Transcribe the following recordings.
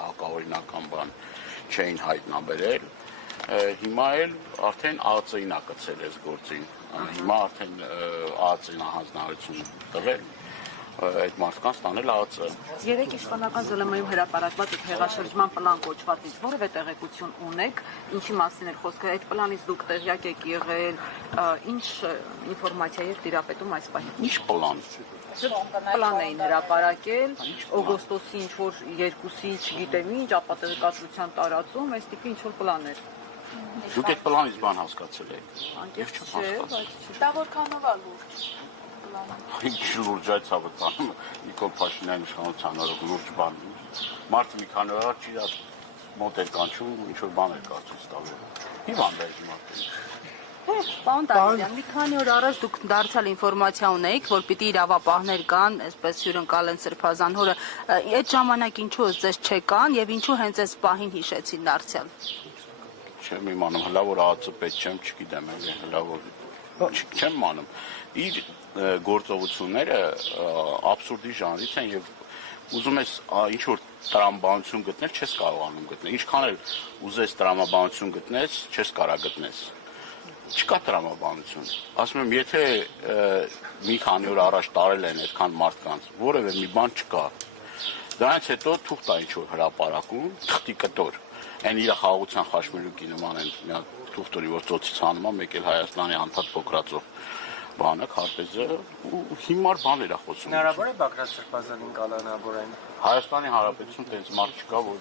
հակաօրինական բան չէին հայտնաբերել, հիմա էլ արդեն ԱԱԾ-ին է կցել այս գործին, հիմա արդեն ԱԱԾ-ին հանձնարարություն տվել այդ մարդկանց տանել ԱԱԾ։ Երեք իշխանական ԶԼՄ-ում հրապարակված այդ հեղաշրջման պլան կոչվածից որևէ տեղեկություն ունեք, ինչի մասին էր խոսքը, այդ պլանից դուք տեղյակ եք եղել, ինչ ինֆորմացիա եք տիրապետում այս պահին։ Ինչ պլան։ Պլան էին հրապարակել, օգոստոսի ինչ-որ 2-ի, չգիտեմ ինչ, ապատեգացության տարածում, այս տիպի ինչ-որ պլան էր։ Դուք այդ պլանից բան հասկացել եք։ Անկեղծ չէ, Դա որքանով է լուրջ։ Ինչ լուրջ այդ ցավը Նիկոլ Փաշինյանի իշխանության օրոք լուրջ բան։ Մարդը մի քանի օր չի դա մոտ էր կանչում, ինչ որ բան էր կարծում տալու։ Հիվանդ էր մարդը։ Պարոն Տանյանի, մի քանի օր առաջ դուք դարձյալ ինֆորմացիա ունեիք, որ պիտի իրավապահներ կան, այսպես հյուրընկալ են Սրբազան հորը, այդ ժամանակ ինչու ձեզ չեկան եւ ինչու հենց այս պահին հիշեցին դարձյալ։ Չեմ իմանում, հլա որ ԱԱԾ պետք չեմ, չգիտեմ, հլա որ չեմ իմանում։ Իր գործողությունները աբսուրդի ժանրից են եւ ուզում ես ինչ որ տրամաբանություն գտնել, չես կարողանում գտնել։ Ինչքան էլ ուզես տրամաբանություն գտնես, չես կարող գտնես։ Չկա տրամաբանություն։ Ասում եմ, եթե մի քանի օր առաջ տարել են այդքան մարդկանց, որևէ մի բան չկա։ Դրանից հետո թուղթ է ինչ որ հրապարակում, թղթի կտոր։ Այն իր խաղաղության խաչմերուկի նման են մի հատ թուղթորի, որ ծոցից հանում է, մեկ էլ Հայաստանի անդադ փոքրացող բանը, քարտեզը ու հիմար բաներ է խոսում։ Հնարավոր է Բագրատ Սրբազանին կալանավորեն։ Հայաստանի Հանրապետություն տենց մարդ չկա, որ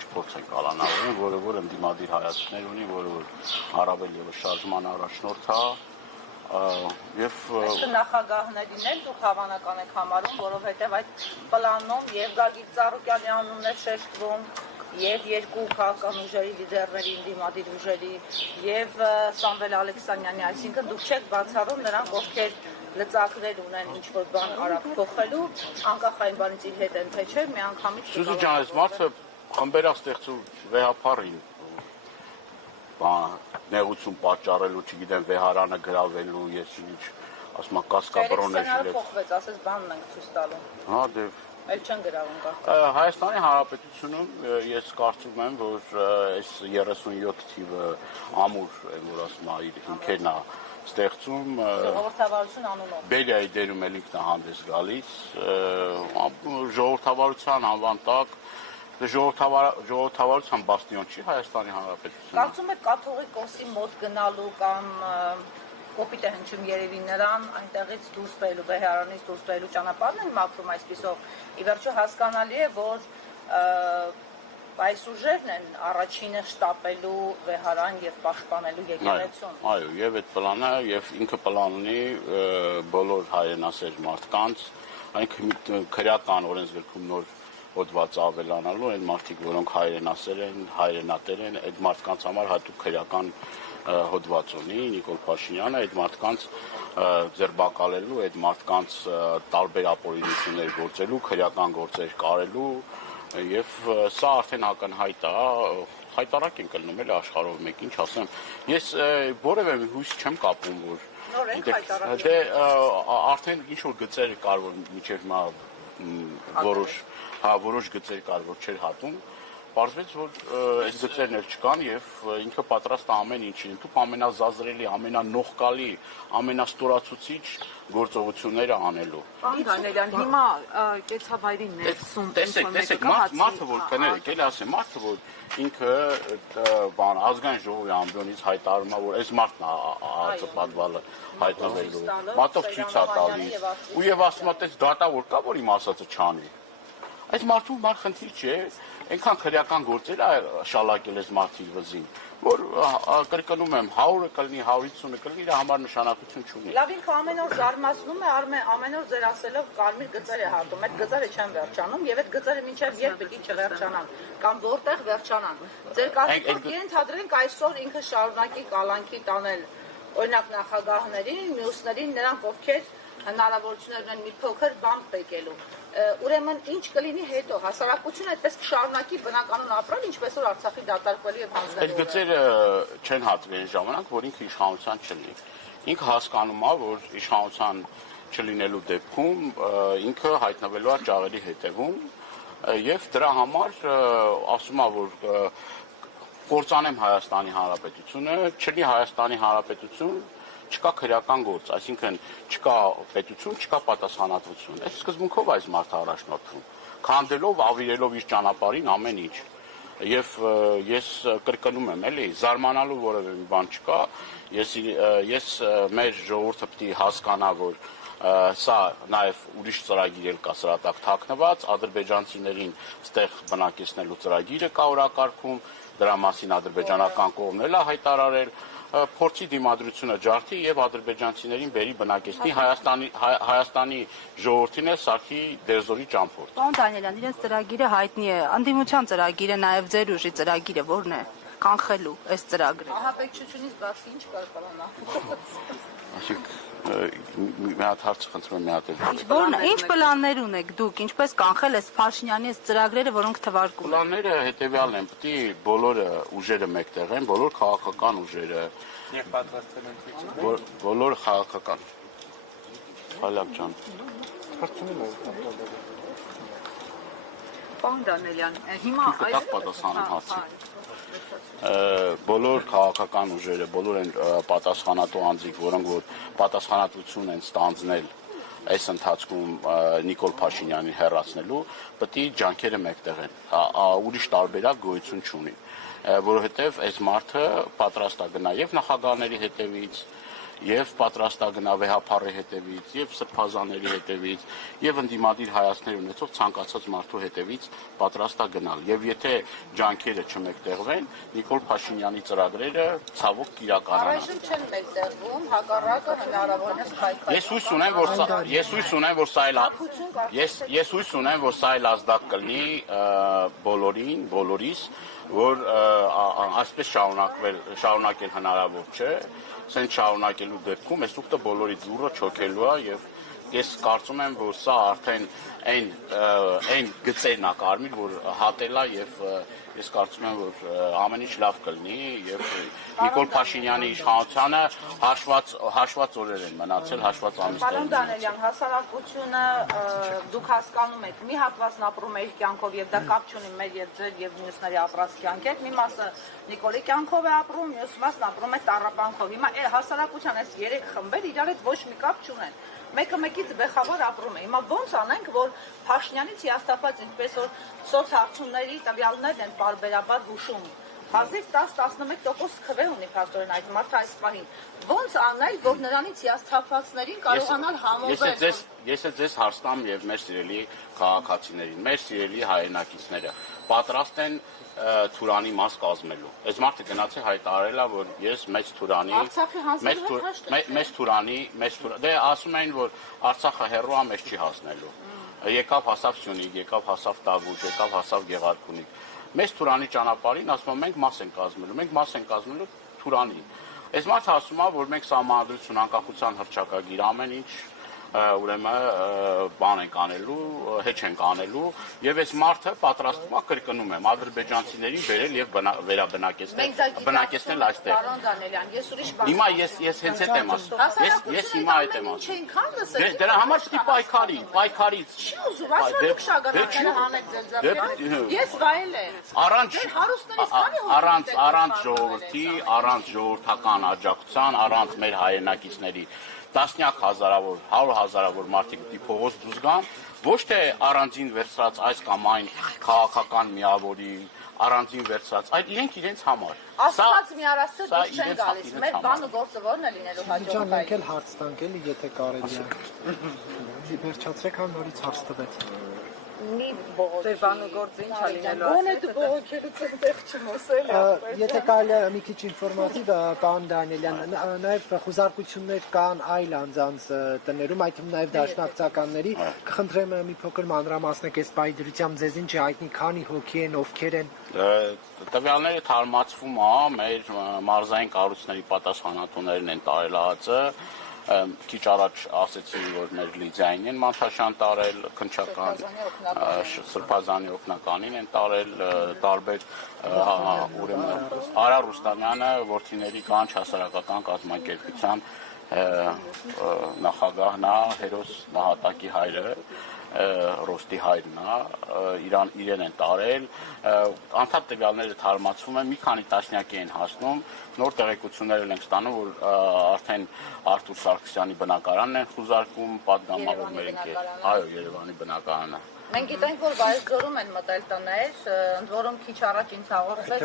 չփորձեն կալանավորեն, որը որ ընդդիմադիր հայացքներ ունի, որը որ առավել եւս շարժման առաջնորդ է եւ Իսկ նախագահներին էլ դուք հավանական եք համարում, որովհետեւ այդ պլանում եւ Գագիկ Ծառուկյանի անունն է շեշտվում, եւ երկու քաղաքական ուժերի լիդերների, ընդդիմադիր ուժերի եւ Սամվել Ալեքսանյանի, այսինքն դուք չեք բացառում նրանք, ովքեր լծակներ ունեն ինչ-որ բան արագ փոխելու, անկախ այն բանից իր հետ են թե չէ, միանգամից Սուզի ջան, այս մարդը խմբերաստեղծու վեհապարին նեղություն պատճառելու, չգիտեմ, վեհարանը գրավելու, ես ինչ, ասում եմ, կասկաբրոն է ժիլետ։ Փոխվեց, ասես բանն ենք ցույց տալու։ Հա, դե Էլ չեն գրավում կա։ Հայաստանի Հանրապետությունում ես կարծում եմ, որ այս 37 թիվը ամուր, որ ասում եմ, իր հիմքերն է ստեղծում ժողովրդավարություն անունով։ Բելիայի դերում էլ ինքն է հանդես գալիս, ժողովրդավարության անվան տակ ժողովրդավարության բաստիոն չի Հայաստանի Հանրապետությունը։ Կարծում եք կաթողիկոսի մոտ գնալու կամ կոպիտ է հնչում երևի նրան այնտեղից դուրս բերելու, վեհարանից դուրս բերելու ճանապարհն են մաքրում այսպիսով։ Ի վերջո հասկանալի է, որ այս ուժերն են առաջինը շտապելու վեհարան եւ պաշտպանելու եկեղեցուն։ Այո, եւ այդ պլանը եւ ինքը պլան ունի բոլոր հայրենասեր մարդկանց, այնքան քրեական օրենսգրքում նոր հոդված ավելանալու են մարդիկ, որոնք հայրենասեր են, հայրենատեր են, այդ մարդկանց համար հատուկ քրեական հոդված ունի Նիկոլ Փաշինյանը, այդ մարդկանց ձերբակալելու, այդ մարդկանց տարբեր ապօրինություններ գործելու, քրեական գործեր կարելու եւ սա արդեն ակնհայտ է, հայտարարք են կլնում էլ աշխարհով մեկ, ինչ ասեմ, ես որևէ հույս չեմ կապում, որ դե արդեն ինչ որ գծեր կար, որ միջև հիմա որոշ գծեր կար, որ չէր հատում, պարզվեց, որ այդ գծերն էլ չկան եւ ինքը պատրաստ է ամեն ինչին, դուք ամենազազրելի, ամենանողկալի, ամենաստորացուցիչ գործողությունները անելու։ Պարոն Դանիելյան, հիմա կեցավայրի ներսում տեսեք, մարդը որ կներեք, էլի ասեմ, մարդը որ ինքը բան ազգային ժողովի ամբիոնից հայտարարում է, որ այս մարդն է պատվալը հայտնվելու, մատով ցույց է տալիս, ու եւ ասում է, տես դատավոր կա, որ իմ ասածը չանի։ Այս մարդու մար խնդիր չէ, այնքան քրեական գործեր է շալակել այս մարդի վզին, որ կրկնում եմ 100-ը կլինի, 150-ը կլինի, իր համար նշանակություն չունի։ Լավ, ինքը ամեն օր զարմացնում է, ամեն օր ձեր ասելով կարմիր գծեր է հատում, այդ գծերը չեն վերջանում եւ այդ գծերը մինչեւ երբ պիտի չվերջանան կամ որտեղ վերջանան։ Ձեր կարծիքով ենթադրենք այսօր ինքը շարունակի կալանքի տանել օրինակ նախագահներին, մյուսներին, նրանք ովքեր հնարավորություններ ունեն մի փոքր բան պեկելու։ Ուրեմն ինչ կլինի հետո, հասարակությունը այդպես կշարունակի բնականon ապրել, ինչպես որ Արցախի դատարկվելու եւ հանձնելու։ Այդ գծերը չեն հատվել այն ժամանակ, որ ինքը իշխանության չլինի։ Ինքը հասկանում է, որ իշխանության չլինելու դեպքում ինքը հայտնվելու է ճաղերի հետևում եւ դրա համար ասում եմ, որ կործանեմ Հայաստանի Հանրապետությունը, չլինի Հայաստանի Հանրապետություն, չկա քրեական գործ, այսինքն չկա պետություն, չկա պատասխանատվություն։ Այս սկզբունքով այս մարդը առաջնորդվում, քանդելով, ավիրելով իր ճանապարհին ամեն ինչ։ Եվ ես կրկնում եմ, էլի, զարմանալու որևէ մի բան չկա, ես մեր ժողովուրդը պետք է հասկանա, որ սա նաև ուրիշ ծրագիր էլ կա սրա տակ թաքնված, ադրբեջանցիներին ստեղ բնակեցնելու ծրագիրը կա օրակարգում, դրա մասին ադրբեջանական կողմն էլ է հայտարարել, փորձի դիմադրությունը ջարդի եւ ադրբեջանցիներին բերի բնակեցնի Հայաստանի ժողովրդին էլ սարքի դերձորի ճամփորդ։ Պարոն Դանիելյան, իրենց ծրագիրը հայտնի է, ընդդիմության ծրագիրը, նաև ձեր ուժի ծրագիրը ո՞րն է կանխելու այս ծրագրը։ Ահաբեկչությունից բացի ինչ կար պլանավորված։ Այսինքն մի հատ հարց խնդրում եմ մի հատ էլ։ Որն ինչ պլաններ ունեք դուք, ինչպես կանխել այս Փաշինյանի այս ծրագրերը, որոնք թվարկում են։ Պլանները հետեւյալն են, պետք է բոլոր ուժերը մեկտեղ են, բոլոր քաղաքական ուժերը, Եվ պատրաստել են ցույց։ բոլոր քաղաքական։ Հալակ ջան։ Պարոն Դանիելյան, հիմա Կտակ պատասխանեմ հարցին։ Բոլոր քաղաքական ուժերը, բոլոր են պատասխանատու անձիկ, որոնք որ պատասխանատվություն են ստանձնել այս ընթացքում Նիկոլ Փաշինյանին հեռացնելու, պետք է ջանքերը մեկտեղեն։ Ուրիշ տարբերակ գոյություն չունի, որովհետև այս մարդը պատրաստ է գնա եւ նախագահների հետևից, եւ պատրաստ է գնա վեհապարի հետևից, եւ սրբազանների հետևից, եւ ընդդիմադիր հայացքներ ունեցող ցանկացած մարդու հետևից պատրաստ է գնալ։ Եվ եթե ջանքերը չմեկտեղվեն, Նիկոլ Փաշինյանի ծրագրերը ցավոք կիրականանան։ Առայժմ չեն մեկտեղվում, հակառակը հնարավորինս քայքայ։ Ես հույս ունեմ, որ սա այլ ազդակ կլինի բոլորիս, որ այսպես շարունակել հնարավոր չէ, սենց շարունակելու դեպքում այս ուխտը բոլորի դուրը չոքելու է եւ ես կարծում եմ, որ սա արդեն այն գծերն է կարմիր, որ հատելա եւ ես կարծում եմ, որ ամեն ինչ լավ կլինի եւ Նիկոլ Փաշինյանի իշխանությանը հաշված օրեր են մնացել, հաշված ամիսներ։ Պարոն Դանիելյան, հասարակությունը դուք հասկանում եք, մի հատվածն ապրում է իր կյանքով եւ դա կապ չունի մեր եւ ձեր եւ մյուսների ապրած կյանքի հետ, մի մասը Նիկոլի կյանքով է ապրում, մյուս մասն ապրում է տառապանքով։ Հիմա հասարակության այս 3 խմբեր իրար հետ ոչ մի կապ չունեն։ Մեկը մեկից բեխավոր ապրում է։ Հիմա ո՞նց անենք, որ Փաշինյանից հիասթափած, ինչպես որ սոցհարցումների տվյալներն են պարբերաբար հուշում, հազիվ 10-11% քվե ունի փաստորեն այդ մարդը այս պահին։ Ո՞նց անել, որ նրանից հիասթափվածներին կարողանալ համոզել։ Ես ձեզ հարց տամ եւ մեր սիրելի քաղաքացիներին, մեր սիրելի հայրենակիցները պատրաստ են Թուրանի մաս կազմելու։ Այս մարդը գնացի հայտարարել է, որ ես մեծ Թուրանի, դե ասում էին, որ Արցախը հեռու է, մեզ չի հասնելու։ Եկավ հասավ Սյունիք, եկավ հասավ Տավուշ, եկավ հասավ Գեղարքունիք։ Մեծ Թուրանի ճանապարհին ասում են մենք մաս ենք կազմելու Թուրանի։ Այս մարդը ասում է, որ մենք սահմանադրություն անկախության հռչակագիր ամեն ինչ ուրեմն բան ենք անելու, հեչ ենք անելու եւ այս մարդը պատրաստվում է կրկնում եմ ադրբեջանցիներին բերել եւ բնակեցնել այստեղ։ Պարոն Դանիելյան, ես ուրիշ բան։ Հիմա ես հենց այդ եմ ասում։ Ես հիմա այդ եմ ասում։ Դրա համար պիտի պայքարից։ Չի ուզում, ասում եք շագանակները հանեք ձեր։ Ես վայել եմ։ Առանց ժողովրդի, առանց ժողովրդական աջակցության, առանց մեր հայրենակիցների տասնյակ հազարավոր, 100,000-ավոր մարդիկ պիտի փողոց դուրս գան, ոչ թե առանձին վերցրած այս կամ այն քաղաքական միավորի, առանձին վերցրած, այլ իրենց համար։ Աստված մի արասը դուրս չեն գալիս, մեր բանը գործը որն է լինելու հաջողակային։ Մենք էլ հարց տանք էլի, եթե կարելի է։ Վերջացրեք, հա նորից հարց տվեց։ Մի բողոք։ Ձեր բանը գործը ինչ է լինելու։ Ո՞ն է դու բողոքելուց այնտեղ չմոսել։ Եթե կարելի է մի քիչ ինֆորմատիվ, պարոն Դանիելյան, նաև խոզարկություններ կան այլ անձանց տներում, այդ թվում նաև դաշնակցականների, կխնդրեմ մի փոքր մանրամասնեք այս պահի դրությամբ ձեզ ինչ է հայտնի, քանի հոգի են, ովքեր են։ Տվյալները թարմացվում է, մեր մարզային կառույցների պատասխանատուներն են տարել ԱԱԾ, քիչ առաջ ասեցի, որ մեր Լիդիային են մանթաշան տարել, քնչական Սրբազանի օգնականին են տարել, տարբեր ուրեմն Արա Ռուստամյանը որդիների կանչ հասարակական կազմակերպության նախագահն է, հերոս նահատակի հայրը, ռոստի հայրն է, իրեն են տարել, անդադ տվյալները թարմացվում են, մի քանի տասնյակի են հասնում, նոր տեղեկություններ ենք ստանում, որ արդեն Արթուր Սարգսյանի բնակարանն են խուզարկում, պատգամավորներ են, այո, Երևանի բնակարանը։ Մենք գիտենք, որ Վայոց-Ձորում են մտել տներ, ընդ որում քիչ առաջ ինձ հաղորդվեց,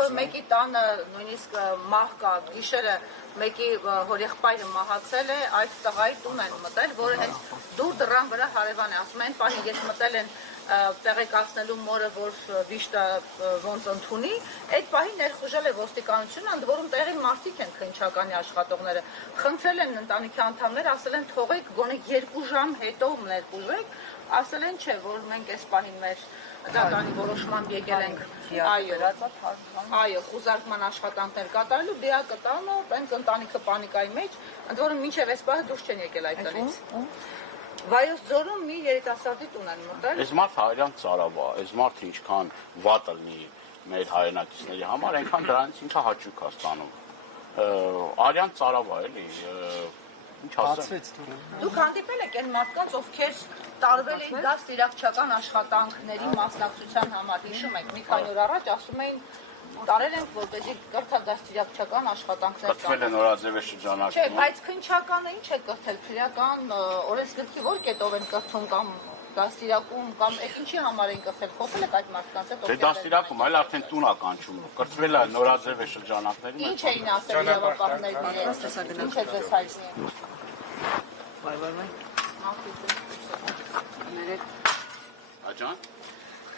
որ մեկի տանը նույնիսկ մահ կա, գիշերը մեկի հորեղբայրը մահացել է, այդ տղայի տուն են մտել, որը հենց դուր դռան վրա հարևան է, ասում են, պահին ես մտել են տեղեկացնելու մորը, որ վիշտը ոնց ընդունի, այդ պահին ներխուժել է ոստիկանությունը, ընդ որում տեղի մարդիկ են քննչականի աշխատողները, խնդրել են ընտանիքի անդամները, ասել են թողեք գոնե 2 ժամ հետո ներխուժեք, ասել են չէ, որ մենք այս պահին մեր դատանի որոշմամբ եկել ենք, այո, խուզարկման աշխատանքներ կատարելու, բիակը տանը, այնց ընտանիքը պանիկայի մեջ, ընդ որում մինչև այս պահը դուրս չեն եկել այդ տնից։ Վայոց-Ձորում մի երիտասարդի տուն են մտել։ Այս մարդ հայրան ծարավ է, այս մարդը ինչքան վատ լինի մեր հայրենակիցների համար, այնքան դրանից ինքը հաճույք է ստանում։ Արյան ծարավ է, էլի, ինչ ասեմ։ Դուք հանդիպել եք այն մարդկանց, ովքեր տարվել էին դաստիարակչական աշխատանքների մասնակցության համար, հիշում եք, մի քանի օր առաջ ասում էին տարել ենք, որպեսզի կրթել դաստիարակչական աշխատանքներ կրթվել են նորաձև շրջանակում։ Չէ, բայց քննչականը ինչ է կրթել, քրեական օրենսգրքի որ կետով են կրթում կամ դաստիարակում կամ ինչի համար են կրթել, խոսել եք այդ մարդկանց հետ։ Դե դաստիարակում, այլ արդեն տուն է կանչում, կրթվել է նորաձև շրջանակներում։ Ինչ էին ասել իրավապահներն իրենց, ինչ է ձեզ հայտնի։ Աջան։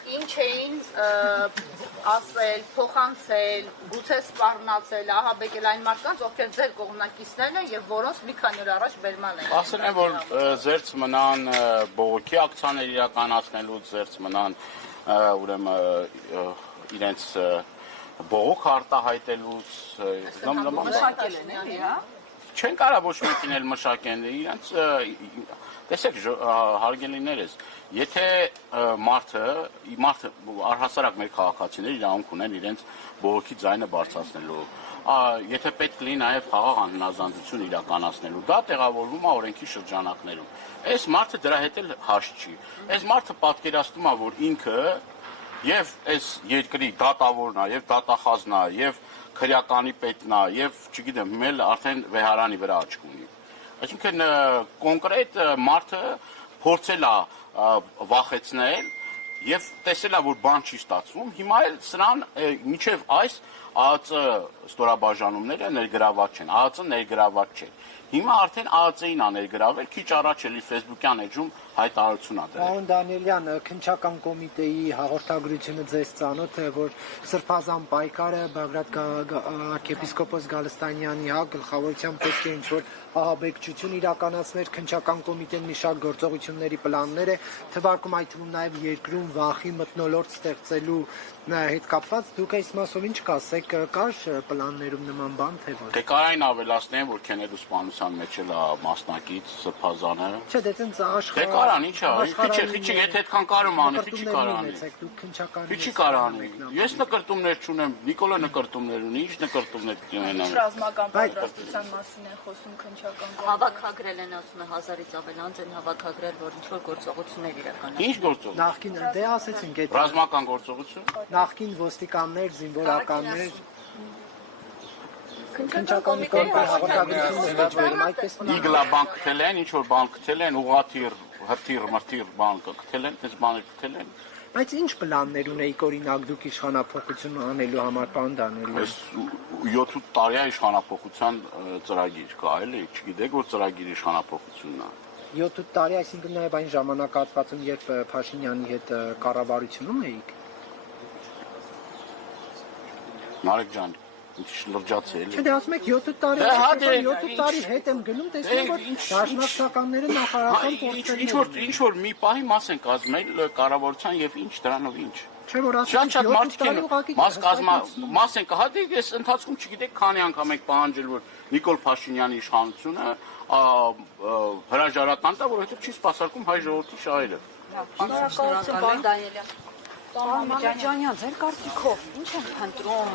Ինչ էին ասել, փոխանցել, գուցե սպառնացել, ահաբեկել այն մարդկանց, ովքեր ձեր կողմնակիցներն են եւ որոնց մի քանի օր առաջ բերման են։ Ասել են, որ զերծ մնան բողոքի ակցիաներ իրականացնելուց, զերծ մնան ուրեմն իրենց բողոք արտահայտելուց, Մշակել են, էլի, հա։ չեն կարա ոչ մեկին էլ մշակեն, իրենց տեսեք հարգելիներս, եթե մարդը առհասարակ մեր քաղաքացիները իրավունք ունեն իրենց բողոքի ձայնը բարձրացնելու, եթե պետք լինի նաև խաղաղ անհնազանդություն իրականացնելու, դա տեղավորվում է օրենքի շրջանակներում։ Այս մարդը դրա հետ էլ հաշտ չի։ Այս մարդը պատկերացնում է, որ ինքը եւ այս երկրի դատավորն է, եւ դատախազն է, եւ քրեականի պետն է, եւ չգիտեմ, մել արդեն վեհարանի վրա աչք ունի։ Այսինքն կոնկրետ մարդը փորձել է վախեցնել եւ տեսել է, որ բան չի ստացվում, հիմա էլ սրան մինչեւ այս ԱԱԾ ստորաբաժանումները ներգրաված չեն, ԱԱԾ ներգրաված չէ։ Հիմա արդեն ԱԱԾ-ին է ներգրավել, քիչ առաջ էլի Facebook-յան էջում հայտարարություն ա դրել։ Պարոն Դանիելյան, քննչական կոմիտեի հաղորդագրությունը ձեզ ծանոթ է, որ Սրբազան պայքարը Բագրատ arczepiskopos Գալստանյանի գլխավորությամբ պետք է ինչ-որ ահաբեկչություն իրականացներ, քննչական կոմիտեն մի շարք գործողությունների պլաններ է, թվարկում այդ թվում նաև երկրում վախի մթնոլորտ ստեղծելու հետ կապված, դուք այս մասով ինչ կասեք, կար պլաններում նման բան, թե ոչ։ Դե կարային ավելացնեն, որ քենելու սպանության մեջ էլ է մասնակից Սրբազանը։ Չէ, դե տենց Դե կարան, ի՞նչ է, քիչ եթե այդքան կարում անի, քիչ կարանի։ Դուք քննչական Քիչ կարանի։ Ես նկրտումներ չունեմ, Նիկոլը նկրտումներ ունի, ինչ նկրտումներ ունենա։ Ռազմական պատրաստության մասին են խոսում քննչական Հավաքագրել են, ասում է 1000-ից ավել անձ են հավաքագրել, որ ինչ-որ գործողություններ իրականացնեն։ Ինչ գործող։ Նախկին դե ասեցինք այդ Ռազմական գործողություն։ նախկին ոստիկաններ, զինվորականներ քննչական կոմիտեի հաղորդագրությունն է վերում այդպես Իգլա բան գտել են, ինչ որ բան գտել են, ուղաթիր, հրթիռ, մրթիռ բան գտել են, այդպես բաներ գտել են։ Բայց ինչ պլաններ ունեիք օրինակ դուք իշխանապողություն անելու համար, պարոն Դանիելյան։ Այս 7 տարի է իշխանապողության ծրագիր կա, էլի, չգիտեք որ ծրագիր իշխանապողությունն է։ 7 տարի, այսինքն նաև այն ժամանակահատվածում, երբ Փաշինյանի հետ կառավարությունում էիք։ Նարեկ ջան, ինչ լրջացել է։ Չէ, դե ասում եք 7 տարի, 7 տարի հետ եմ գնում, տեսնում որ դաշնակցականները նախարարական փորձել։ Ինչ որ մի պահի մաս են կազմել կառավարության եւ ինչ դրանով ինչ։ Չէ, որ Շատ մարդիկ են մաս են կհա դե ես ընթացքում չգիտեք քանի անգամ եք պահանջել որ Նիկոլ Փաշինյանի իշխանությունը հրաժարական տա, որովհետեւ չի սպասարկում հայ ժողովրդի շահերը։ Շնորհակալ եմ Դանիելյան։ Պարոն Մանուկյանյան, ձեր կարծիքով ինչ են փնտրում